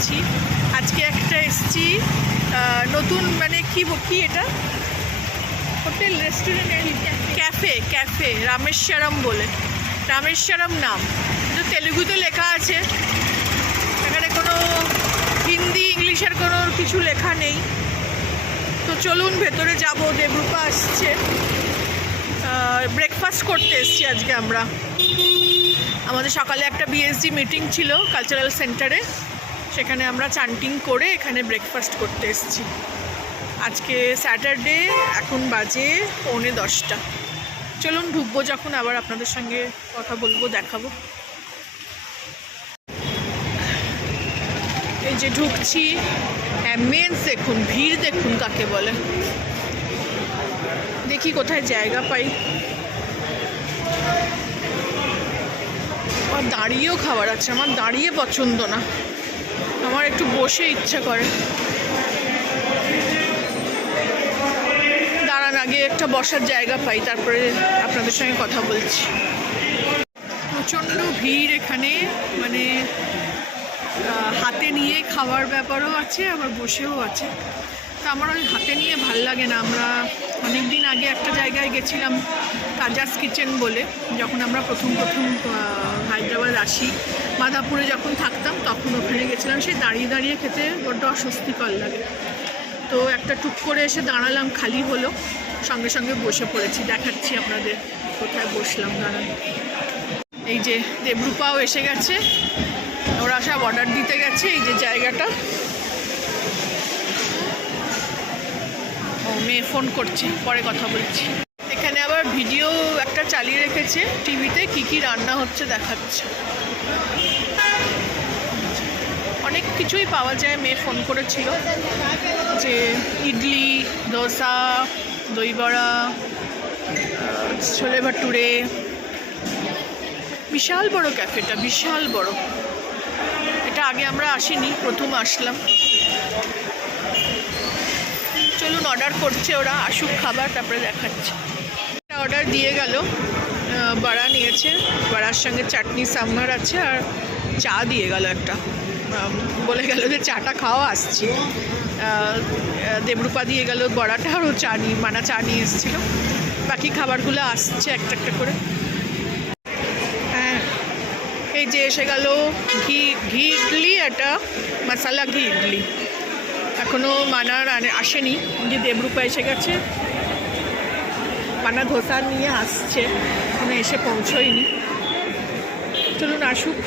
যাচ্ছি। আজকে একটা এসছি নতুন, মানে কি এটা হোটেল রেস্টুরেন্ট ক্যাফে রামেশ্বরম বলে, রামেশ্বরম নাম, কিন্তু তেলুগুতে লেখা আছে, এখানে কোনো হিন্দি ইংলিশের কোনো কিছু লেখা নেই। তো চলুন ভেতরে যাব। দেবরূপা আসছে, ব্রেকফাস্ট করতে এসছি আজকে আমরা। আমাদের সকালে একটা বিএসডি মিটিং ছিল কালচারাল সেন্টারে, সেখানে আমরা চান্টিং করে এখানে ব্রেকফাস্ট করতে এসছি। আজকে স্যাটারডে, এখন বাজে 9:45। চলুন ঢুকবো যখন আবার আপনাদের সঙ্গে কথা বলবো, দেখাবো। এই যে ঢুকছি, অ্যাম্বিয়েন্স দেখুন, ভিড় দেখুন কাকে বলে। দেখি কোথায় জায়গা পাই। আর দাঁড়িয়েও খাবার আছে, আমার দাঁড়িয়ে পছন্দ না, আমার একটু বসে ইচ্ছা করে। দাঁড়ান, আগে একটা বসার জায়গা পাই, তারপরে আপনাদের সঙ্গে কথা বলছি। প্রচণ্ড ভিড় এখানে, মানে হাতে নিয়ে খাওয়ার ব্যাপারও আছে, আবার বসেও আছে। তা আমার ওই হাতে নিয়ে ভাল লাগে না। আমরা অনেক দিন আগে একটা জায়গায় গেছিলাম, তাজাস কিচেন বলে, যখন আমরা প্রথম হায়দ্রাবাদ আসি, মাধাপুরে যখন থাকতাম তখন ওখানে গেছিলাম। সেই দাঁড়িয়ে দাঁড়িয়ে খেতে বড্ড অস্বস্তিকর লাগে। তো একটা টুক করে এসে দাঁড়ালাম, খালি হলো, সঙ্গে সঙ্গে বসে পড়েছি। দেখাচ্ছি আপনাদের কোথায় বসলাম, দাঁড়ান। এই যে দেবরূপাও এসে গেছে, ওরা সব অর্ডার দিতে গেছে। এই যে জায়গাটা, ও মেয়ে ফোন করছে, পরে কথা বলছি। এখানে আবার ভিডিও একটা চালিয়ে রেখেছে টিভিতে, কি রান্না হচ্ছে দেখাচ্ছে। অনেক কিছুই পাওয়া যায়। মেয়ে ফোন করেছিল যে ইডলি, দোসা, দই বড়া, ছোলে ভাটুরে। বিশাল বড় ক্যাফেটা, বিশাল বড়। এটা আগে আমরা আসিনি, প্রথম আসলাম। চলুন, অর্ডার করছে ওরা, আসুক খাবার, তারপরে দেখাচ্ছে। অর্ডার দিয়ে গেল, বড়া নিয়েছে, বড়ার সঙ্গে চাটনি সাম্বার আছে, আর চা দিয়ে গেল একটা। বলে গেল যে চাটা খাওয়া আসছি। দেবরূপা দিয়ে গেল বড়াটা, আর ও চা নিয়ে এসেছিল। বাকি খাবারগুলো আসছে একটা একটা করে। হ্যাঁ, এই যে এসে গেল ঘি ইডলি, এটা মশালা ঘি ইডলি। এখনও মানার আসেনি, যে দেবরূপা এসে গেছে। মানা ধোসা নিয়ে আসছে, এখনো এসে পৌঁছয়নি। চলুন আসুক।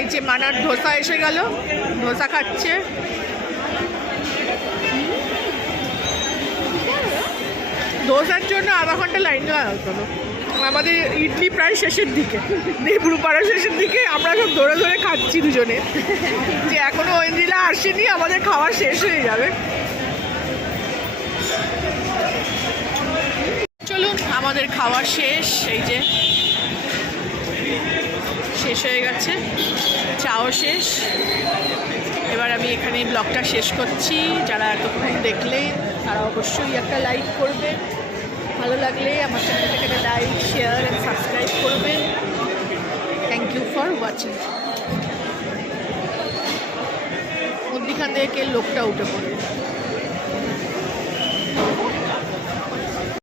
এই যে মানার ধোসা এসে গেল, ধোসা খাচ্ছে। ধোসার জন্য আধা ঘন্টা লাইন লাগাতে হলো। আমাদের ইডলি প্রায় শেষের দিকে, দেবরূপাড়া শেষের দিকে। আমরা সব ধরে ধরে খাচ্ছি দুজনে, যে এখনো ঐন্দ্রিলা আসেনি, আমাদের খাওয়া শেষ হয়ে যাবে। চলুন, আমাদের খাওয়া শেষ। এই যে শেষ হয়ে গেছে, চাও শেষ। এবার আমি এখানে ব্লগটা শেষ করছি। যারা এতক্ষণ দেখলে তারা অবশ্যই একটা লাইক করবেন, ভালো লাগলে আমার চ্যানেলটাকে লাইক, শেয়ার অ্যান্ড সাবস্ক্রাইব করবেন। Thank you for watching. মধ্যিখান থেকে লোকটা উঠে পড়বে।